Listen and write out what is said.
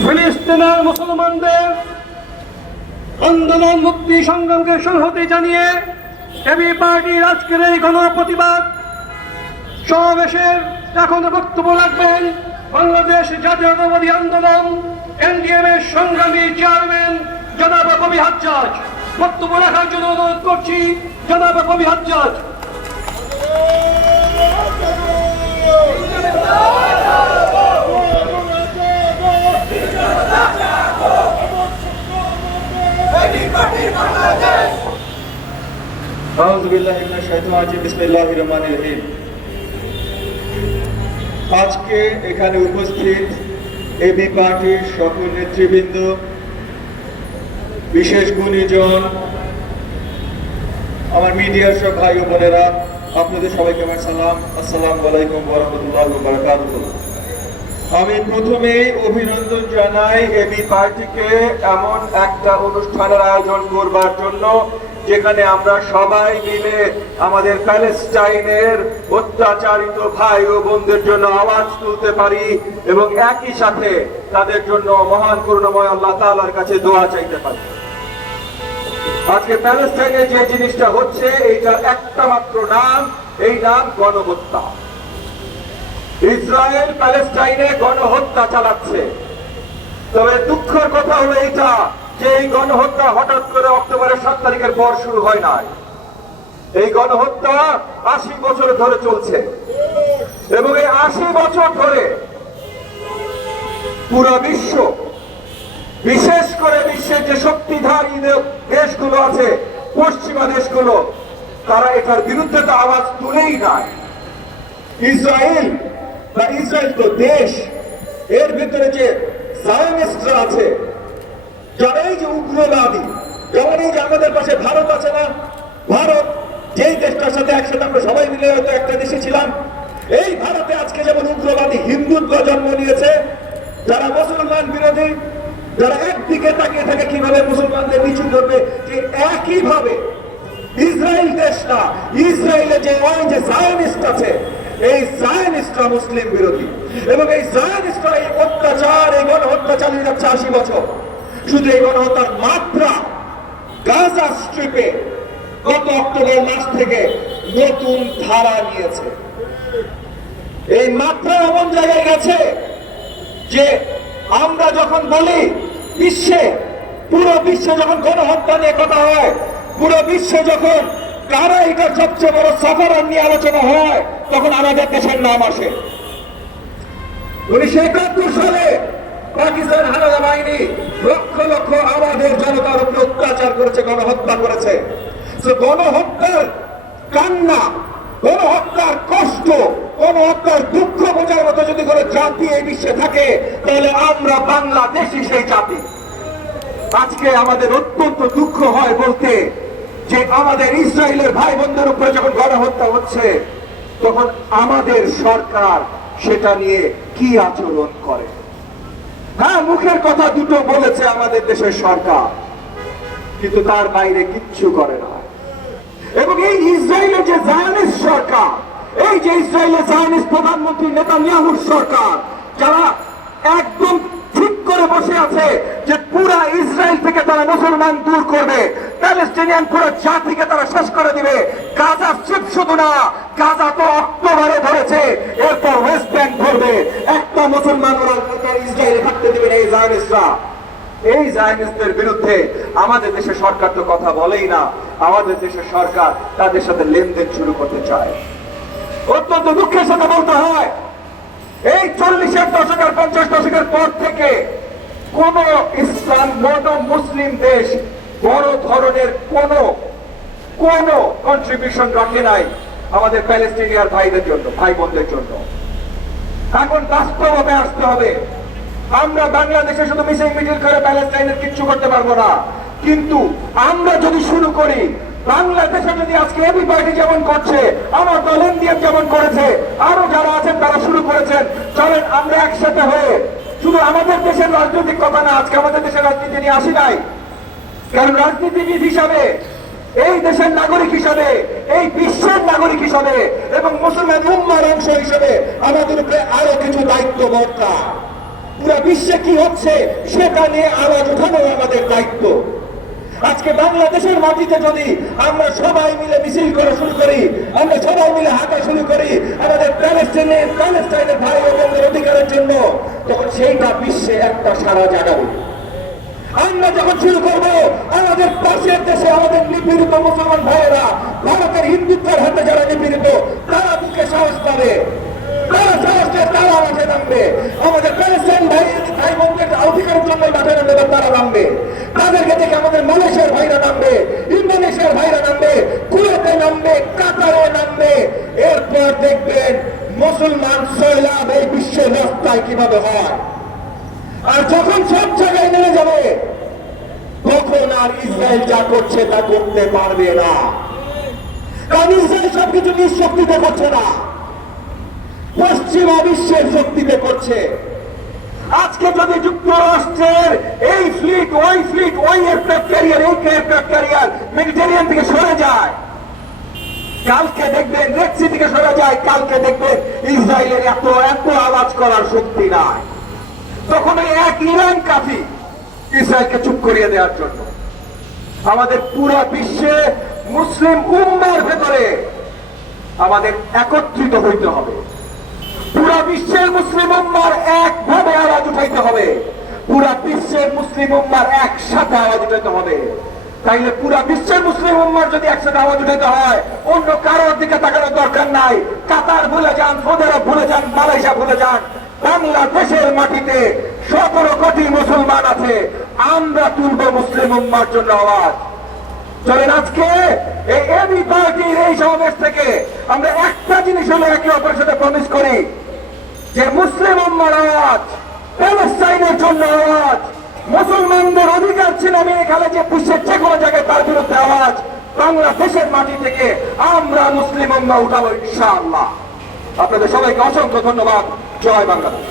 ফিলিস্তিনের মুসলমানদের আন্দোলন মুক্তি সংগ্রামকে সংহতি জানিয়ে এবি পার্টির আজকের এই গণপ্রতিবাদ সমাবেশের এখন বক্তব্য রাখবেন বাংলাদেশ জাতীয়তাবাদী আন্দোলন এনডিএম এর সংগ্রামী চেয়ারম্যান জনাব কবি হাজ্জাজ। বক্তব্য রাখার জন্য অনুরোধ করছি জনাব কবি হাজ্জাজ। আজকে এখানে উপস্থিত এবি পার্টির সকল নেতৃবৃন্দ, বিশেষ গুণীজন, আমার মিডিয়ার সব ভাই ও বোনেরা, আপনাদের সবাইকে আমার সালাম। আসসালামু আলাইকুম ওয়া রাহমাতুল্লাহি ওয়া বারাকাতুহু। আমি প্রথমেই অভিনন্দন জানাই এবি পার্টিকে এমন একটা অনুষ্ঠানের আয়োজন করবার জন্য যেখানে আমরা সবাই মিলে আমাদের প্যালেস্টাইনের অত্যাচারিত ভাই ও বোনদের জন্য আওয়াজ তুলতে পারি এবং একই সাথে তাদের জন্য মহান করুণাময় আল্লাহ তাআলার কাছে দোয়া চাইতে পারি। আজকে প্যালেস্টাইনে যে জিনিসটা হচ্ছে এইটার একটা মাত্র নাম, এই নাম গণহত্যা। ইসরায়েল প্যালেস্টাইনে গণহত্যা চালাচ্ছে। তবে দুঃখের কথা হলো এইটা যে এই গণহত্যা হঠাৎ করে অক্টোবরের 7 তারিখের পর শুরু হয় নাই। এই গণহত্যা 80 বছর ধরে চলছে এবং এই 80 বছর ধরে পুরো বিশ্ব, বিশেষ করে বিশ্বের যে শক্তিধারী দেশগুলো আছে, পশ্চিমা দেশগুলো, তারা এটার বিরুদ্ধে তো আওয়াজ তুলেই নাই। ইসরায়েল তো দেশ, এর ভিতরে যে জায়নিস্টরা আছে, যারা এই যে উগ্রবাদী, যেমন এই যে আমাদের পাশে ভারত আছে না, ভারত যেই দেশটার সাথে একসাথে আমরা সবাই মিলে হয়তো একটা দেশে ছিলাম, এই ভারতে আজকে যেমন উগ্রবাদী হিন্দুত্ব জন্ম নিয়েছে, যারা মুসলমান বিরোধী, যারা একদিকে তাকিয়ে থাকে কিভাবে মুসলমানদের নিচু করবে, যে একইভাবে ইসরায়েল দেশটা, ইসরায়েলে যে জায়নিস্ট আছে, এই জায়নিস্টরা মুসলিম বিরোধী এবং এই জায়নিস্টরা এই অত্যাচার, এই গণহত্যা চালিয়ে যাচ্ছে 80 বছর। শুধু এই গণহত্যার মাত্রা গাজা স্ট্রিপে গত অক্টোবর মাস থেকে নতুন ধারা নিয়েছে। এই মাত্রা এমন জায়গায় গেছে যে আমরা যখন বলি বিশ্বে, পুরো বিশ্বে যখন গণহত্যা নিয়ে কথা হয়, পুরো বিশ্বে যখন কারা এটার সবচেয়ে বড় সাফারার নিয়ে আলোচনা হয়, তখন আমাদের দেশের নাম আসে। 1971 সালে পাকিস্তান হানাদার বাহিনী লক্ষ লক্ষ আমাদের জনতার উপর অত্যাচার করেছে, গণহত্যা করেছে। গণহত্যার কান্না, গণহত্যার কষ্ট, গণহত্যার দুঃখ বোঝার মতো যদি কোনো জাতি এই বিশ্বে থাকে, তাহলে আমরা বাংলাদেশি সেই জাতি। আজকে আমাদের অত্যন্ত দুঃখ হয় বলতে যে আমাদের ইসরায়েলের ভাই বোনদের উপরে যখন গণহত্যা হচ্ছে, তখন আমাদের সরকার সেটা নিয়ে কি আচরণ করে। হ্যাঁ, মুখের কথা দুটো বলেছে আমাদের দেশের সরকার, কিন্তু তার বাইরে কিচ্ছু করে না। এবং এই ইসরায়েলের যে জায়নিস্ট সরকার, এই যে ইসরায়েলের জায়নিস্ট প্রধানমন্ত্রী নেতানিয়াহুর সরকার, যারা একদম ঠিক করে বসে আছে যে পুরা ইসরায়েল থেকে তারা মুসলমান দূর করবে, প্যালেস্টিনিয়ান পুরো জাতিকে তারা শেষ করে দিবে। গাজা স্ট্রিপ শুধু না, গাজা তো অক্টোবরে ধরেছে, এরপর ওয়েস্ট ব্যাংক ধরবে। একটা মুসলমান ওরা ইসরায়েলে থাকতে দেবে না এই জায়নিস্টরা। এই জায়নিস্টদের বিরুদ্ধে আমাদের দেশের সরকার তো কথা বলেই না। আমাদের দেশের সরকার তাদের সাথে লেনদেন শুরু করতে চায়। অত্যন্ত দুঃখের সাথে বলতে হয়, এই 40-এর দশকের 50 দশকের পর থেকে কোন ইসলাম, কোন মুসলিম দেশ বড় ধরনের কোন কন্ট্রিবিউশন রাখে নাই আমাদের প্যালেস্টিনিয়ার ভাইদের জন্য, ভাই বোনদের জন্য। এখন বাস্তবতা আসতে হবে। আমরা বাংলাদেশে শুধু মিসিং মিডিল করে প্যালেস্টাইনের কিচ্ছু করতে পারবো না, কিন্তু আমরা যদি শুরু করি, বাংলাদেশে যদি আজকে এবি পার্টি যেমন করছে, আমার দল এনডিএম যেমন করেছে, আরো যারা আছেন তারা শুরু করেছেন, চলেন আমরা একসাথে হয়ে, শুধু আমাদের দেশের রাজনৈতিক কথা না, আজকে আমাদের দেশের রাজনীতি নিয়ে আসি নাই, কারণ রাজনীতিবিদ হিসাবে, এই দেশের নাগরিক হিসাবে, এই বিশ্বের নাগরিক হিসাবে এবং মুসলমান উম্মার অংশ হিসাবে আমাদের উপরে আরো কিছু দায়িত্ব বর্তায়। পুরো বিশ্বে কি হচ্ছে সেটা নিয়ে আওয়াজ উঠানো আমাদের দায়িত্ব। আজকে বাংলাদেশের মাটিতে যদি আমরা সবাই মিলে মিছিল করা শুরু করি, আমরা সবাই মিলে হাঁটা শুরু করি আমাদের প্যালেস্টাইনের ভাই ও বোনদের অধিকারের জন্য, তখন সেইটা বিশ্বে একটা সারা জাগাবে। আমরা যখন শুরু করব আমাদের পাশের দেশে আমাদের নিপীড়িত মুসলমান ভাইয়েরা, ভারতের হিন্দুত্বের হাতে যারা নিপীড়িত, তারা বুকে সাহস পাবে, তারা সাহস পেয়ে তারা মাঠে নামবে। আমাদের প্যালেস্টাইন ভাই বোনদের অধিকারের জন্য মাঠে নামবে, তারা নামবে। তাদেরকে দেখে আমাদের মালয়েশিয়ার ভাইরা নামবে, ইন্দোনেশিয়ার ভাইরা নামবে, কুয়েতে নামবে, কাতারে নামবে। এরপর দেখবেন মুসলমান সয়লাভ এই বিশ্বের রাস্তায় কিভাবে হয়। আর যখন সব জায়গায় নেমে যাবে, তখন আর ইসরায়েল যা করছে তা করতে পারবে না। কারণ ইসরায়েল সবকিছু নিজ শক্তিতে করছে না, পশ্চিমা বিশ্বের শক্তিতে করছে। আজকে যদি যুক্তরাষ্ট্রের এই ফ্লিট, ওই এয়ারক্রাফট ক্যারিয়ার, এই এয়ারক্রাফট ক্যারিয়ার মেডিটেরিয়ান থেকে সরে যায়, কালকে দেখবেন রেড সি থেকে সরে যায়, কালকে দেখবেন ইসরায়েলের এত আওয়াজ করার শক্তি নাই। তখন এই এক ইরান কাফি ইসরায়েলকে চুপ করিয়ে দেওয়ার জন্য। আমাদের পুরো বিশ্বে মুসলিম উম্মার ভেতরে আমাদের একত্রিত হইতে হবে। পুরা বিশ্বের মুসলিম উম্মার একভাবে আওয়াজ উঠাইতে হবে, পুরা বিশ্বের মুসলিম উম্মার একসাথে আওয়াজ উঠাইতে হবে। তাইলে পুরা বিশ্বের মুসলিম উম্মার যদি একসাথে আওয়াজ উঠাইতে হয়, অন্য কারোর দিকে তাকানোর দরকার নাই। কাতার ভুলে যান, সৌদি আরব ভুলে যান, মালয়েশিয়া ভুলে যান, বাংলাদেশের মাটিতে 17 কোটি মুসলমান আছে। আমরা তুলব মুসলিম উম্মার জন্য আওয়াজ। চলেন আজকে এই এবি পার্টির এই সমাবেশ থেকে আমরা একটা জিনিস হলো একে অপরের সাথে প্রমিস করি যে মুসলিম উম্মার আওয়াজ, প্যালেস্টাইনের জন্য আওয়াজ, মুসলমানদের অধিকার ছিনামিয়ে খেলে যে বিশ্বের যে কোনো জায়গায় তার বিরুদ্ধে আওয়াজ বাংলাদেশের মাটি থেকে আমরা মুসলিম উম্মা উঠাবো ইনশাআল্লাহ। আপনাদের সবাইকে অসংখ্য ধন্যবাদ। জয় বাংলাদেশ।